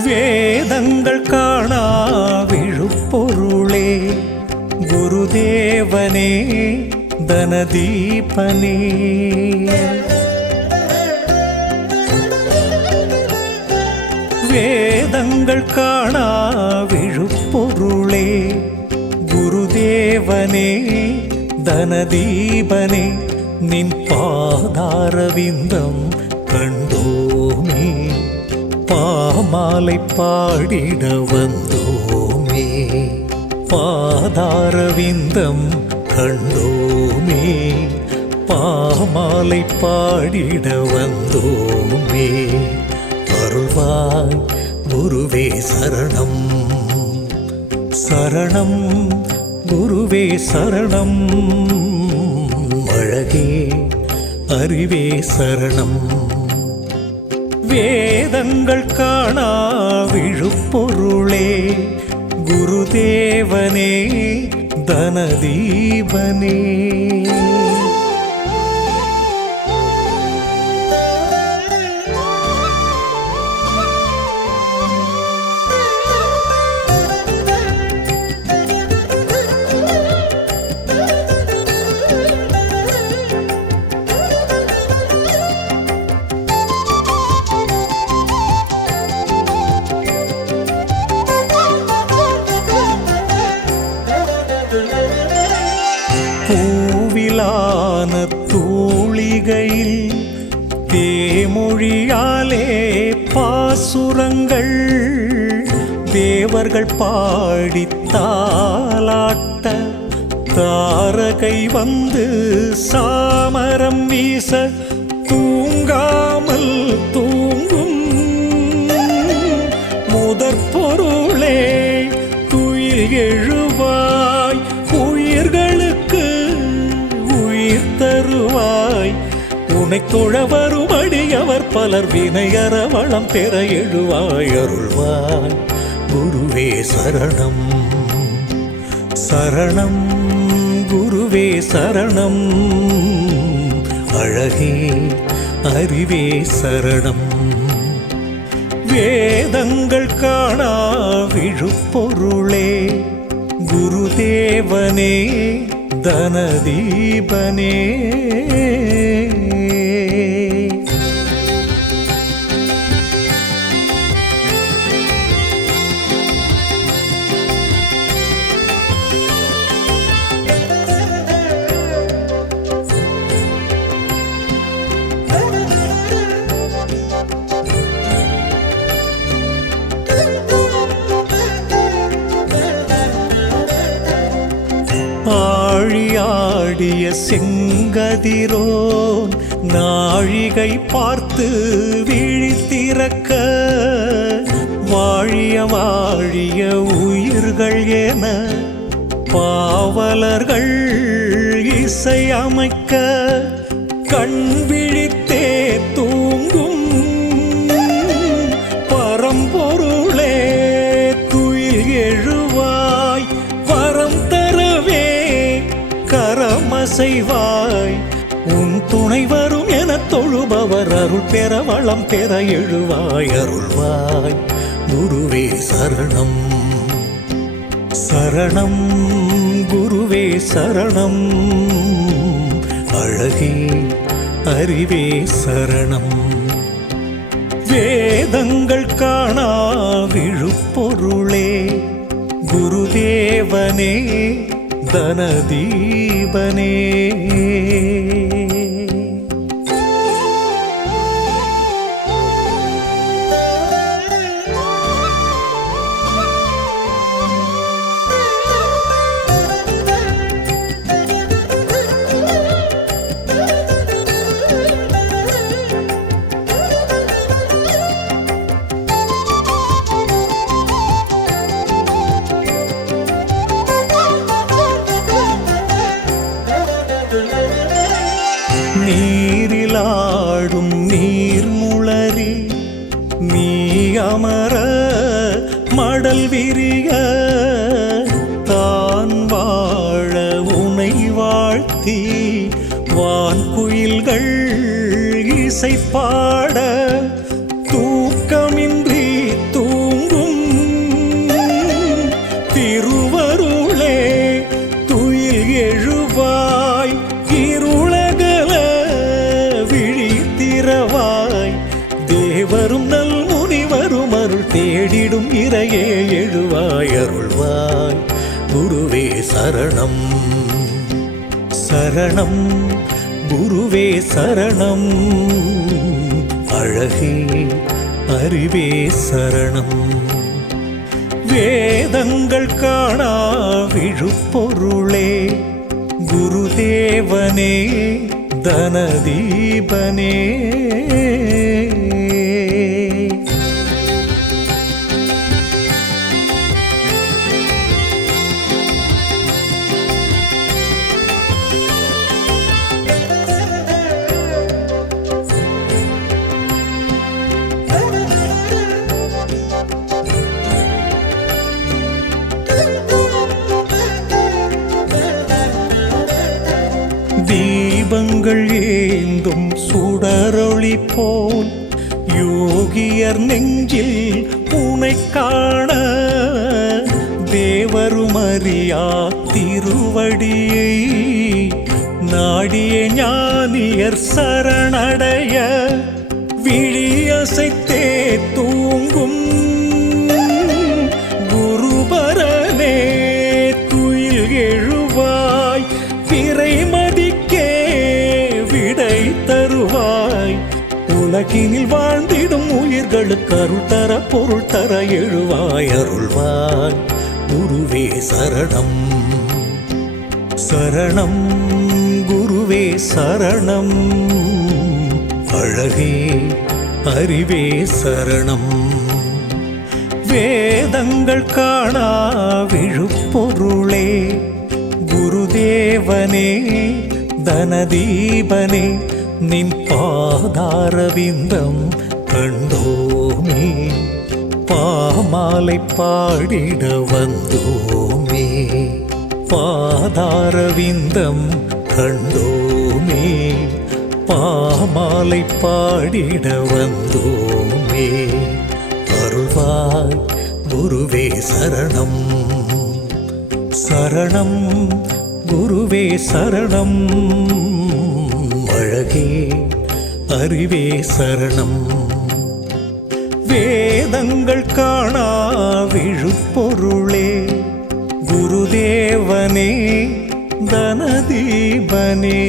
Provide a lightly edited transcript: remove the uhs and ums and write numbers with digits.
வேதங்கள் காணா விழுப்பொருளே குருதேவனே தனதீபனே. வேதங்கள் காணா விழுப்பொருளே குருதேவனே தனதீபனே. நின் பாதாரவிந்தம் கண்டோமே பாமாலை பாடிட வந்தோமே. பாதாரவிந்தம் கண்டோமே பாமாலை பாடிட வந்தோமே. அருள்வாய் குருவே சரணம் சரணம் குருவே சரணம். அழகே அறிவே சரணம். வேதங்கள் காணா விழுப்பொருளே குருதேவனே தனதீபனே. பூவிலான தூளிகையில் தேமொழியாலே பாசுரங்கள் தேவர்கள் பாடித்தாலாட்ட தாரகை வந்து சாமரம் வீச தூங்காமல் தூங்கும் முதற் பொருளே துயில் எழுவாய் உயிர்களுக்கு உயிர் தருவாய். உன்னை தொழ வரும் அடியவர் பலர் வினையற வளம் பெற எழுவாய். அருள்வாய் குருவே சரணம் சரணம் குருவே சரணம். அழகே அறிவே சரணம். வேதங்கள் காணா விழுப்பொருளே குருதேவனே தனதீபனே. ஆழியாடிய செங்கதிரோன் நாழிகை பார்த்து விழித்திறக்க வாழிய வாழிய உயிர்கள் என பாவலர்கள் இசையமைக்க கண் விழித்தே தூங்கும் பரம்பொருளே துயில் எழுவாய். வரம் தரவே கரமசைவாய். உன் துணை வரும் என தொழுபவர் அருள் பெற வளம் பெற எழுவாய். அருள்வாய் குருவே சரணம் சரணம் குருவே சரணம். அழகே அறிவே சரணம். வேதங்கள் காணா விழுப்பொருளே குருதேவனே தனதீபனே. நீரிலாடும் நீர்முளரி நீ அமர மடல் விரிய தான் வாழ உனை வாழ்த்தி வான்குயில்கள் இசை பாட தூக்கமின்றி தூ தேடிடும் இறையே எழுவாய் அருள்வாய் குருவே சரணம் சரணம் குருவே சரணம் அழகே அறிவே சரணம் வேதங்கள் காணா விழுப்பொருளே குருதேவனே தனதீபனே தீபங்கள் ஏந்தும் சுடரொளி போல் யோகியர் நெஞ்சில் உனை காண தேவரும் அறியா திருவடியை நாடிய ஞானியர் சரணடைய விழியசைத்தே தூங்கும் குருபரனே துயில் எழுவாய் பிறைமதிக்கே விடை தருவாய் உலகினில் வாழ்ந்திடும் உயிர்களுக்கு அருள் தர பொருள் தர எழுவாய் அருள்வாய் குருவே சரணம் சரணம் குருவே சரணம் அழகே அறிவே சரணம் வேதங்கள் காணா விழுப்பொருளே குருதேவனே தனதீபனே நின் பாதாரவிந்தம் கண்டோமே பாமாலை பாடிட வந்தோமே பாதாரவிந்தம் கண்டோமே பாமாலை பாடிட வந்தோமே அருள்வாய் குருவே சரணம் சரணம் குருவே சரணம் அழகே அறிவே சரணம் வேதங்கள் காணா விழுப்பொருளே குருதேவனே தனதீபனே